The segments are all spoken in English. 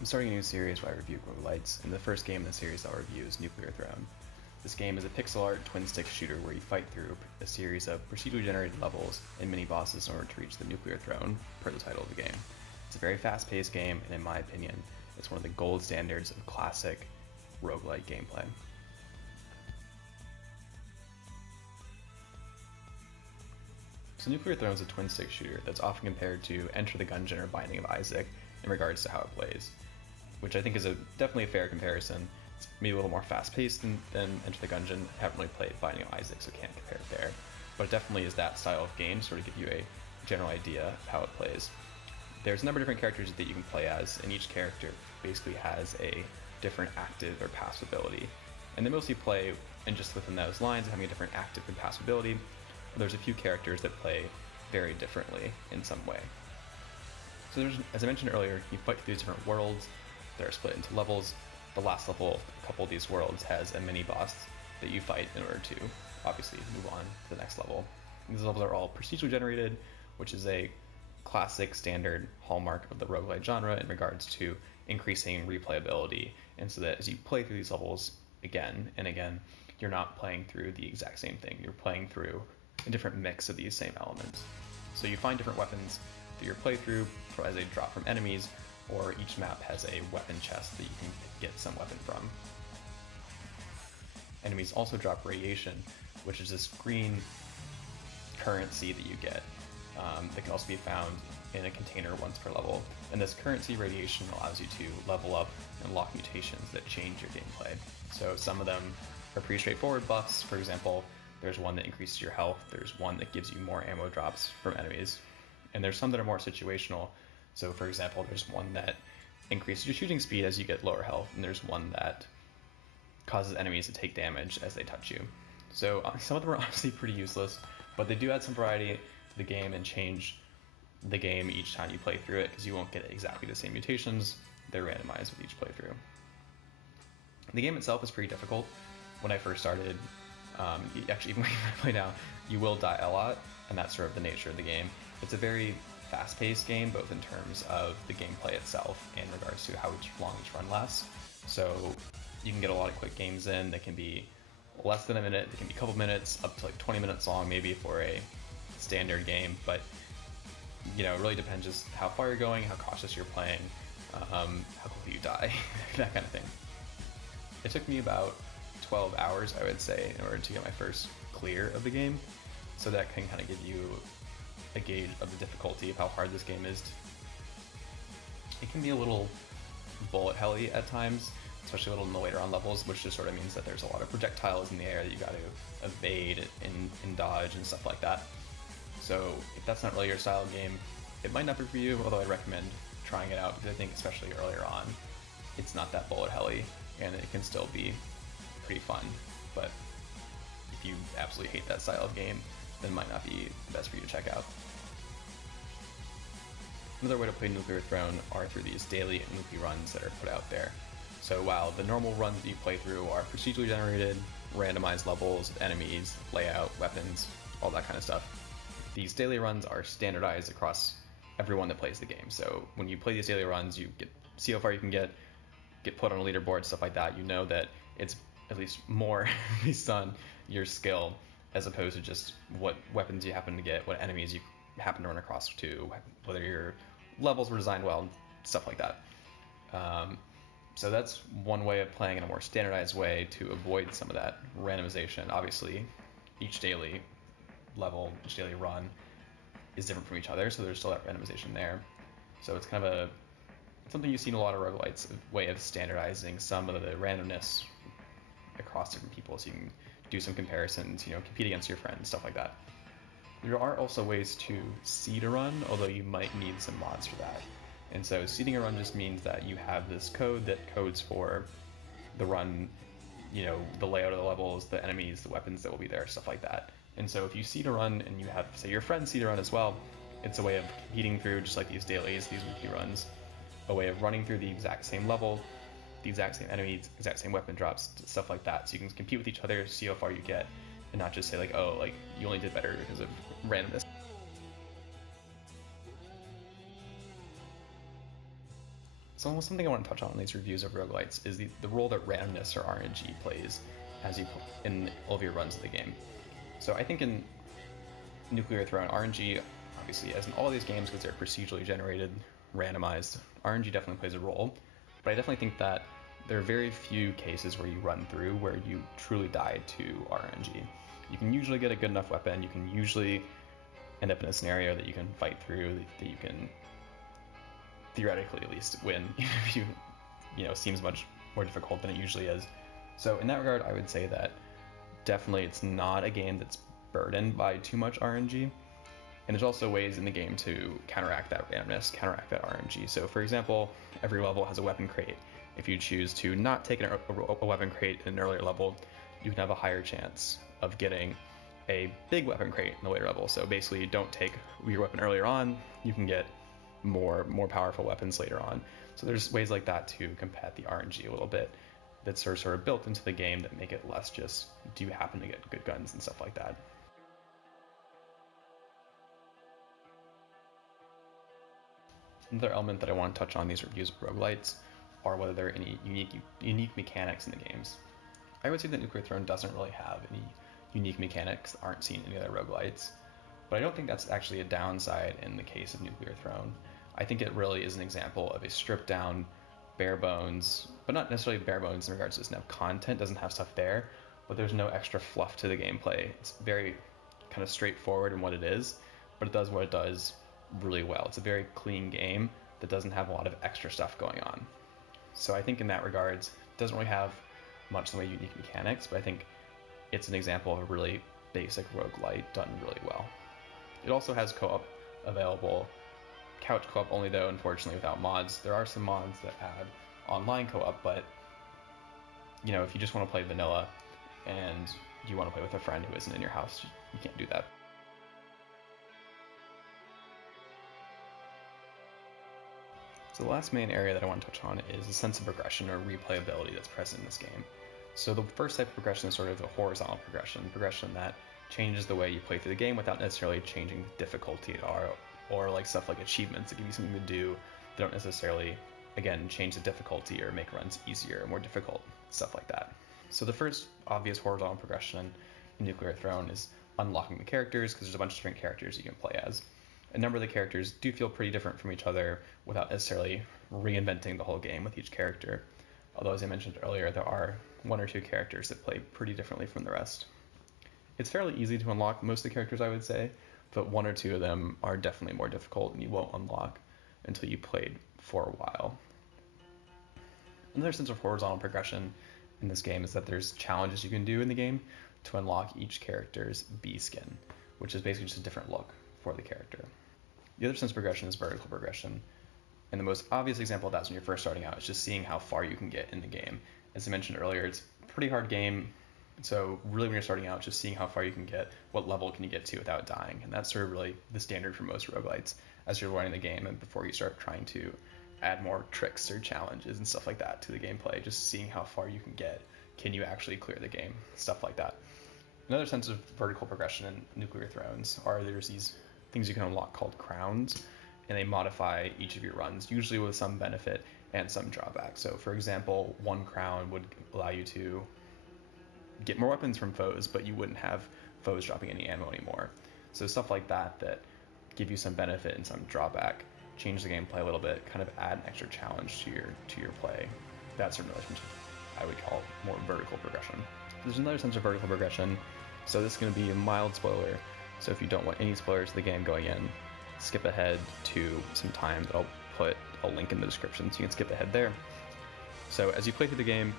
I'm starting a new series where I review roguelites, and the first game in the series I'll review is Nuclear Throne. This game is a pixel art twin-stick shooter where you fight through a series of procedurally generated levels and mini-bosses in order to reach the Nuclear Throne, per the title of the game. It's a very fast-paced game, and in my opinion, it's one of the gold standards of classic roguelite gameplay. So Nuclear Throne is a twin-stick shooter that's often compared to Enter the Gungeon or Binding of Isaac in regards to how it plays, which I think is definitely a fair comparison. It's maybe a little more fast-paced than Enter the Gungeon. I haven't really played Binding of Isaac, so can't compare it there. But it definitely is that style of game, sort of give you a general idea of how it plays. There's a number of different characters that you can play as, and each character basically has a different active or passive ability. And they mostly play, and just within those lines of having a different active and passive ability, there's a few characters that play very differently in some way. So as I mentioned earlier, you fight through these different worlds that are split into levels. The last level of a couple of these worlds has a mini-boss that you fight in order to obviously move on to the next level. And these levels are all procedurally generated, which is a classic standard hallmark of the roguelite genre in regards to increasing replayability, and so that as you play through these levels again and again, you're not playing through the exact same thing. You're playing through a different mix of these same elements. So you find different weapons through your playthrough as they drop from enemies, or each map has a weapon chest that you can get some weapon from. Enemies also drop radiation, which is this green currency that you get that can also be found in a container once per level. And this currency radiation allows you to level up and unlock mutations that change your gameplay. So some of them are pretty straightforward buffs. For example, there's one that increases your health, there's one that gives you more ammo drops from enemies, and there's some that are more situational. So for example, there's one that increases your shooting speed as you get lower health, and there's one that causes enemies to take damage as they touch you. So some of them are honestly pretty useless, but they do add some variety to the game and change the game each time you play through it, because you won't get exactly the same mutations. They're randomized with each playthrough. The game itself is pretty difficult. When I first started, actually even when you play now, you will die a lot, and that's sort of the nature of the game. It's a very fast-paced game, both in terms of the gameplay itself and in regards to how long each run lasts. So you can get a lot of quick games in that can be less than a minute, they can be a couple minutes, up to like 20 minutes long maybe for a standard game, but you know, it really depends just how far you're going, how cautious you're playing, how quickly you die, that kind of thing. It took me about 12 hours, I would say, in order to get my first clear of the game, so that can kind of give you a gauge of the difficulty of how hard this game is. It can be a little bullet helly at times, especially a little in the later on levels, which just sort of means that there's a lot of projectiles in the air that you got to evade and dodge and stuff like that. So if that's not really your style of game, it might not be for you, although I'd recommend trying it out, because I think especially earlier on, it's not that bullet helly, and it can still be pretty fun. But if you absolutely hate that style of game, then it might not be the best for you to check out. Another way to play Nuclear Throne are through these daily and weekly runs that are put out there. So while the normal runs that you play through are procedurally generated, randomized levels, enemies, layout, weapons, all that kind of stuff, these daily runs are standardized across everyone that plays the game. So when you play these daily runs, you see how far you can get put on a leaderboard, stuff like that. You know that it's at least more based on your skill, as opposed to just what weapons you happen to get, what enemies you happen to run across to, whether your levels were designed well, stuff like that. So that's one way of playing in a more standardized way to avoid some of that randomization. Obviously, each daily level, each daily run is different from each other, so there's still that randomization there. So it's kind of something you see in a lot of roguelites, a way of standardizing some of the randomness across different people, so you can do some comparisons, you know, compete against your friends, stuff like that. There are also ways to seed a run, although you might need some mods for that. And so seeding a run just means that you have this code that codes for the run, you know, the layout of the levels, the enemies, the weapons that will be there, stuff like that. And so if you seed a run and you have, say, your friends seed a run as well, it's a way of competing through, just like these dailies, these weekly runs, a way of running through the exact same level, the exact same enemies, exact same weapon drops, stuff like that. So you can compete with each other, see how far you get, and not just say like, oh, like you only did better because of randomness. So something I want to touch on in these reviews of roguelites is the role that randomness or RNG plays in all of your runs of the game. So I think in Nuclear Throne, RNG, obviously, as in all these games, because they're procedurally generated, randomized, RNG definitely plays a role. But I definitely think that there are very few cases where you run through where you truly die to RNG. You can usually get a good enough weapon, you can usually end up in a scenario that you can fight through, that you can theoretically at least win, if seems much more difficult than it usually is. So in that regard, I would say that definitely it's not a game that's burdened by too much RNG. And there's also ways in the game to counteract that randomness, counteract that RNG. So for example, every level has a weapon crate. If you choose to not take a weapon crate in an earlier level, you can have a higher chance of getting a big weapon crate in the later level. So basically, don't take your weapon earlier on, you can get more powerful weapons later on. So there's ways like that to combat the RNG a little bit that's sort of built into the game that make it less just do you happen to get good guns and stuff like that. Another element that I want to touch on these reviews of roguelites are whether there are any unique mechanics in the games. I would say that Nuclear Throne doesn't really have any unique mechanics that aren't seen in any other roguelites, but I don't think that's actually a downside in the case of Nuclear Throne. I think it really is an example of a stripped down, bare bones, but not necessarily bare bones in regards to doesn't have content, doesn't have stuff there, but there's no extra fluff to the gameplay. It's very kind of straightforward in what it is, but it does what it does really well. It's a very clean game that doesn't have a lot of extra stuff going on. So I think in that regards, it doesn't really have much in the way of unique mechanics, but I think it's an example of a really basic roguelite done really well. It also has co-op available, couch co-op only though, unfortunately without mods. There are some mods that add online co-op, but if you just want to play vanilla and you want to play with a friend who isn't in your house, you can't do that. So the last main area that I want to touch on is the sense of progression or replayability that's present in this game. So the first type of progression is sort of a horizontal progression that changes the way you play through the game without necessarily changing difficulty or like stuff like achievements that give you something to do that don't necessarily, again, change the difficulty or make runs easier or more difficult, stuff like that. So the first obvious horizontal progression in Nuclear Throne is unlocking the characters, because there's a bunch of different characters you can play as. A number of the characters do feel pretty different from each other without necessarily reinventing the whole game with each character. Although, as I mentioned earlier, there are one or two characters that play pretty differently from the rest. It's fairly easy to unlock most of the characters, I would say, but one or two of them are definitely more difficult and you won't unlock until you played for a while. Another sense of horizontal progression in this game is that there's challenges you can do in the game to unlock each character's B skin, which is basically just a different look for the character. The other sense of progression is vertical progression. And the most obvious example of that is when you're first starting out, is just seeing how far you can get in the game. As I mentioned earlier, it's a pretty hard game. So really when you're starting out, just seeing how far you can get, what level can you get to without dying. And that's sort of really the standard for most roguelites as you're learning the game and before you start trying to add more tricks or challenges and stuff like that to the gameplay, just seeing how far you can get. Can you actually clear the game? Stuff like that. Another sense of vertical progression in Nuclear Thrones are there's these things you can unlock called crowns, and they modify each of your runs, usually with some benefit and some drawback. So for example, one crown would allow you to get more weapons from foes, but you wouldn't have foes dropping any ammo anymore. So stuff like that that give you some benefit and some drawback, change the gameplay a little bit, kind of add an extra challenge to your play. That's a relationship I would call more vertical progression. There's another sense of vertical progression, so this is going to be a mild spoiler. So if you don't want any spoilers to the game going in, skip ahead to some time that I'll put a link in the description so you can skip ahead there. So as you play through the game,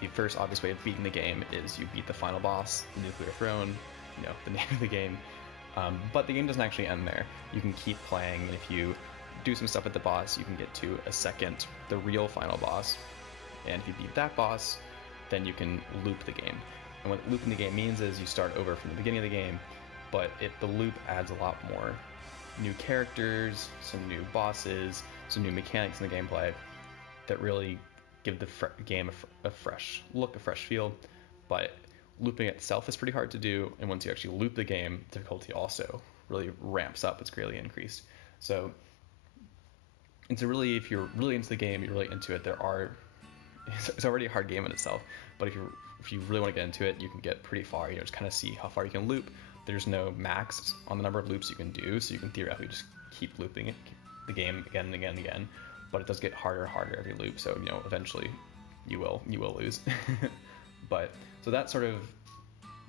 the first obvious way of beating the game is you beat the final boss, the Nuclear Throne, the name of the game. But the game doesn't actually end there. You can keep playing, and if you do some stuff with the boss, you can get to the real final boss. And if you beat that boss, then you can loop the game. And what looping the game means is you start over from the beginning of the game, but the loop adds a lot more new characters, some new bosses, some new mechanics in the gameplay that really give the game a fresh look, a fresh feel. But looping itself is pretty hard to do, and once you actually loop the game, difficulty also really ramps up. It's greatly increased. So And so really, if you're really into the game, you're really into it, it's already a hard game in itself, but if you really want to get into it, you can get pretty far. Just kind of see how far you can loop. There's no max on the number of loops you can do, so you can theoretically just keep looping the game again and again and again. But it does get harder and harder every loop, so eventually you will lose. But so that's sort of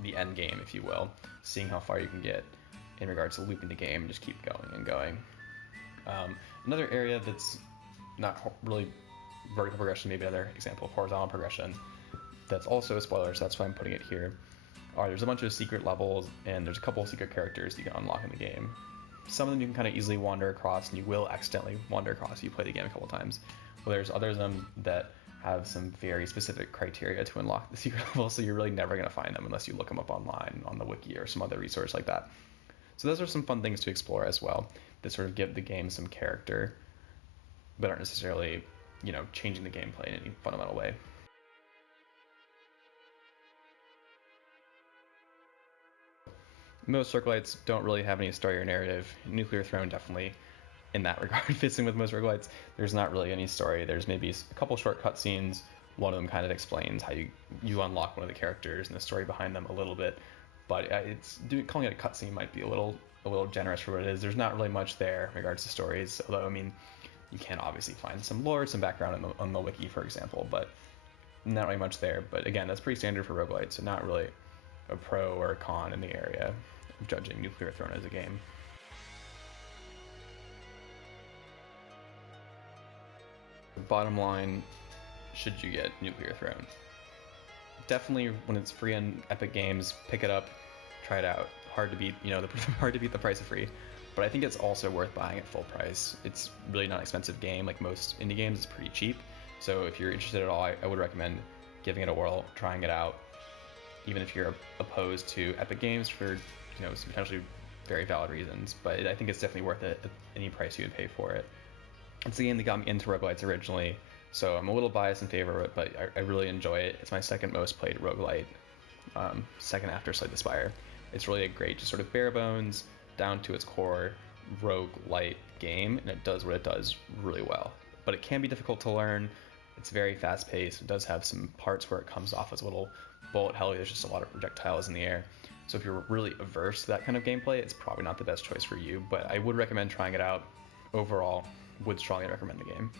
the end game, if you will, seeing how far you can get in regards to looping the game, just keep going and going. Another area that's not really vertical progression, maybe another example of horizontal progression that's also a spoiler, so that's why I'm putting it here, there's a bunch of secret levels, and there's a couple of secret characters you can unlock in the game. Some of them you can kind of easily wander across, and you will accidentally wander across if you play the game a couple times. But there's others of them that have some very specific criteria to unlock the secret levels, so you're really never going to find them unless you look them up online on the wiki or some other resource like that. So those are some fun things to explore as well, that sort of give the game some character, but aren't necessarily, changing the gameplay in any fundamental way. Most roguelites don't really have any story or narrative. Nuclear Throne definitely, in that regard, fits in with most roguelites. There's not really any story. There's maybe a couple short cutscenes. One of them kind of explains how you unlock one of the characters and the story behind them a little bit. But calling it a cutscene might be a little generous for what it is. There's not really much there in regards to stories. Although, you can obviously find some lore, some background on the wiki, for example, but not really much there. But again, that's pretty standard for roguelites, so not really a pro or a con in the area of judging Nuclear Throne as a game. Bottom line, should you get Nuclear Throne? Definitely when it's free on Epic Games, pick it up, try it out. Hard to beat, hard to beat the price of free. But I think it's also worth buying at full price. It's really not an expensive game. Like most indie games, it's pretty cheap. So if you're interested at all, I would recommend giving it a whirl, trying it out. Even if you're opposed to Epic Games for some potentially very valid reasons. But I think it's definitely worth it at any price you would pay for it. It's a game that got me into roguelites originally, so I'm a little biased in favor of it, but I really enjoy it. It's my second most played roguelite, second after Slay the Spire. It's really a great, just sort of bare bones, down to its core, roguelite game, and it does what it does really well. But it can be difficult to learn. It's very fast paced. It does have some parts where it comes off as a little bullet hell. There's just a lot of projectiles in the air. So if you're really averse to that kind of gameplay, it's probably not the best choice for you, but I would recommend trying it out. Overall, would strongly recommend the game.